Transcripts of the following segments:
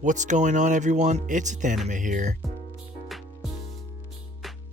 What's going on, everyone? It's Ethanime here.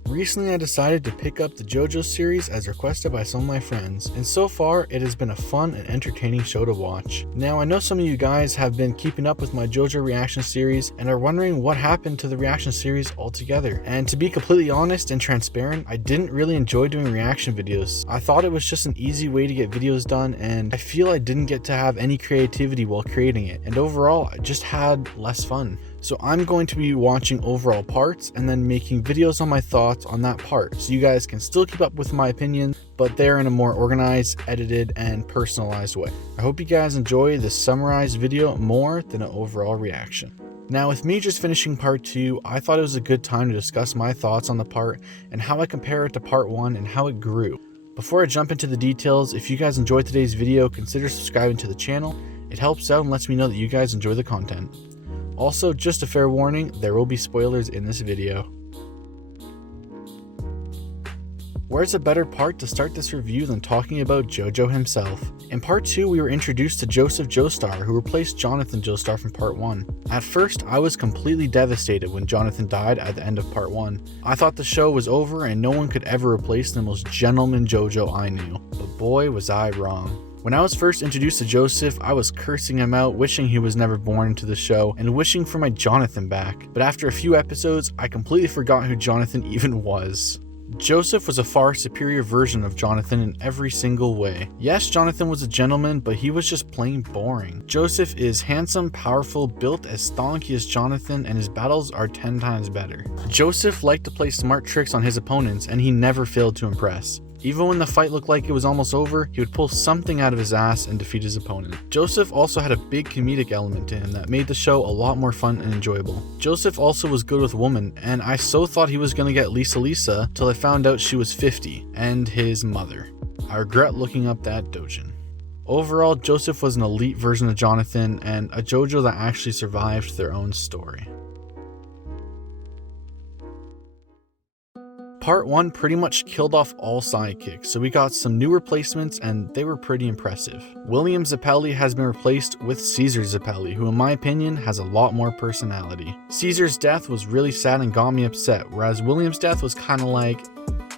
Recently I decided to pick up the JoJo series as requested by some of my friends, and so far it has been a fun and entertaining show to watch. Now I know some of you guys have been keeping up with my JoJo reaction series and are wondering what happened to the reaction series altogether. And to be completely honest and transparent, I didn't really enjoy doing reaction videos. I thought it was just an easy way to get videos done, and I feel I didn't get to have any creativity while creating it, and overall I just had less fun. So I'm going to be watching overall parts and then making videos on my thoughts on that part, so you guys can still keep up with my opinion, but they're in a more organized, edited, and personalized way. I hope you guys enjoy this summarized video more than an overall reaction. Now, with me just finishing part 2, I thought it was a good time to discuss my thoughts on the part and how I compare it to part 1 and how it grew. Before I jump into the details, if you guys enjoyed today's video, consider subscribing to the channel. It helps out and lets me know that you guys enjoy the content. Also, just a fair warning, there will be spoilers in this video. Where's a better part to start this review than talking about JoJo himself? In part 2, we were introduced to Joseph Joestar, who replaced Jonathan Joestar from part 1. At first, I was completely devastated when Jonathan died at the end of part 1. I thought the show was over and no one could ever replace the most gentleman JoJo I knew, but boy was I wrong. When I was first introduced to Joseph, I was cursing him out, wishing he was never born into the show, and wishing for my Jonathan back. But after a few episodes, I completely forgot who Jonathan even was. Joseph was a far superior version of Jonathan in every single way. Yes, Jonathan was a gentleman, but he was just plain boring. Joseph is handsome, powerful, built as stonky as Jonathan, and his battles are 10 times better. Joseph liked to play smart tricks on his opponents, and he never failed to impress. Even when the fight looked like it was almost over, he would pull something out of his ass and defeat his opponent. Joseph also had a big comedic element to him that made the show a lot more fun and enjoyable. Joseph also was good with women, and I so thought he was gonna get Lisa till I found out she was 50, and his mother. I regret looking up that dojin. Overall, Joseph was an elite version of Jonathan, and a JoJo that actually survived their own story. Part 1 pretty much killed off all sidekicks, so we got some new replacements and they were pretty impressive. William Zappelli has been replaced with Caesar Zappelli, who in my opinion has a lot more personality. Caesar's death was really sad and got me upset, whereas William's death was kinda like,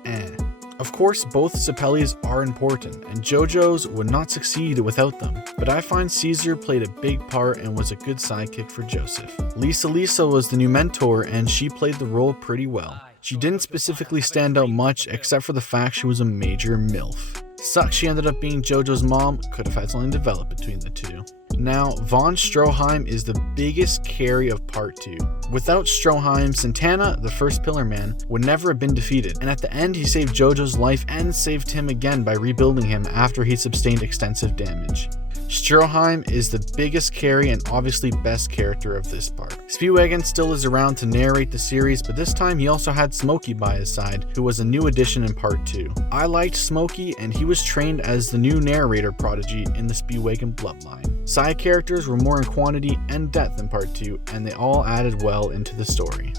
eh. Of course, both Zappellis are important, and JoJo's would not succeed without them, but I find Caesar played a big part and was a good sidekick for Joseph. Lisa was the new mentor, and she played the role pretty well. She didn't specifically stand out much except for the fact she was a major MILF. Sucks she ended up being JoJo's mom, could have had something develop between the two. Now, Von Stroheim is the biggest carry of part 2. Without Stroheim, Santana, the first Pillar Man, would never have been defeated, and at the end he saved JoJo's life and saved him again by rebuilding him after he sustained extensive damage. Stroheim is the biggest carry and obviously best character of this part. Speedwagon still is around to narrate the series, but this time he also had Smokey by his side, who was a new addition in part 2. I liked Smokey, and he was trained as the new narrator prodigy in the Speedwagon bloodline. Side characters were more in quantity and depth in part 2, and they all added well into the story.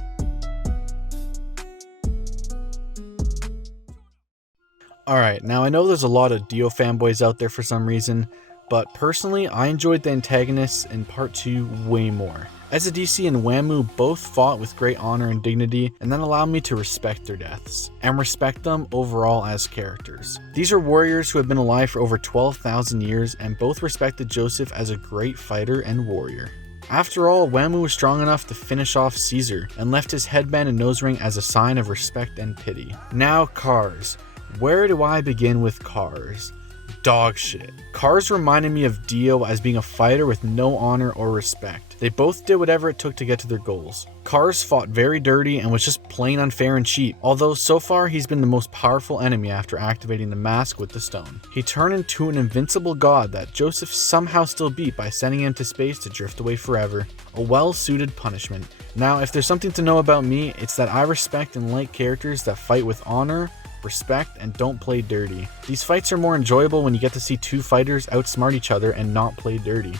Alright, now I know there's a lot of Dio fanboys out there for some reason, but personally, I enjoyed the antagonists in part 2 way more. SDC and Wamuu both fought with great honor and dignity, and that allowed me to respect their deaths, and respect them overall as characters. These are warriors who have been alive for over 12,000 years, and both respected Joseph as a great fighter and warrior. After all, Wamuu was strong enough to finish off Caesar, and left his headband and nose ring as a sign of respect and pity. Now, Cars. Where do I begin with Cars? Dog shit. Cars reminded me of Dio as being a fighter with no honor or respect. They both did whatever it took to get to their goals. Cars fought very dirty and was just plain unfair and cheap, although so far he's been the most powerful enemy after activating the mask with the stone. He turned into an invincible god that Joseph somehow still beat by sending him to space to drift away forever. A well-suited punishment. Now, if there's something to know about me, it's that I respect and like characters that fight with honor, respect, and don't play dirty. These fights are more enjoyable when you get to see two fighters outsmart each other and not play dirty.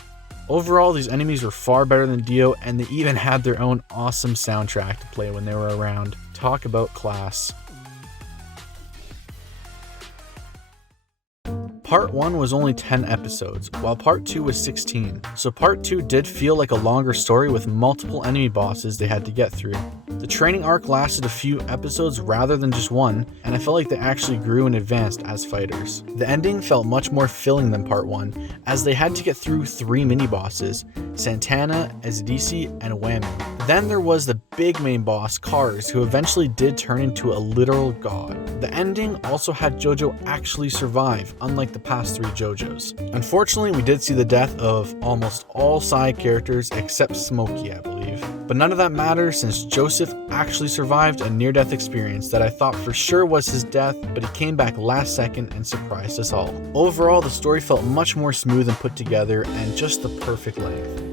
Overall, these enemies were far better than Dio, and they even had their own awesome soundtrack to play when they were around. Talk about class. Part 1 was only 10 episodes, while Part 2 was 16, so Part 2 did feel like a longer story with multiple enemy bosses they had to get through. The training arc lasted a few episodes rather than just one, and I felt like they actually grew and advanced as fighters. The ending felt much more filling than Part 1, as they had to get through 3 mini-bosses, Santana, Ezidisi, and Whammu. Then there was the big main boss, Cars, who eventually did turn into a literal god. The ending also had JoJo actually survive, unlike the past 3 JoJos. Unfortunately, we did see the death of almost all side characters except Smokey, I believe. But none of that matters since Joseph actually survived a near-death experience that I thought for sure was his death, but he came back last second and surprised us all. Overall, the story felt much more smooth and put together and just the perfect length.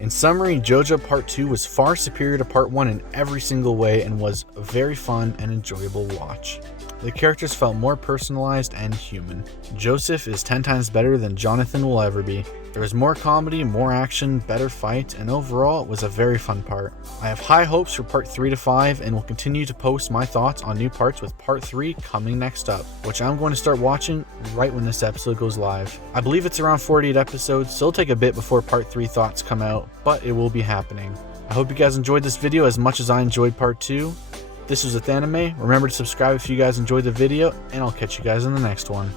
In summary, JoJo Part 2 was far superior to Part 1 in every single way and was a very fun and enjoyable watch. The characters felt more personalized and human. Joseph is 10 times better than Jonathan will ever be. There was more comedy, more action, better fights, and overall it was a very fun part. I have high hopes for Part 3 to 5 and will continue to post my thoughts on new parts with Part 3 coming next up, which I'm going to start watching right when this episode goes live. I believe it's around 48 episodes, so it'll take a bit before Part 3 thoughts come out, but it will be happening. I hope you guys enjoyed this video as much as I enjoyed Part 2. This was Ethanime. Remember to subscribe if you guys enjoyed the video, and I'll catch you guys in the next one.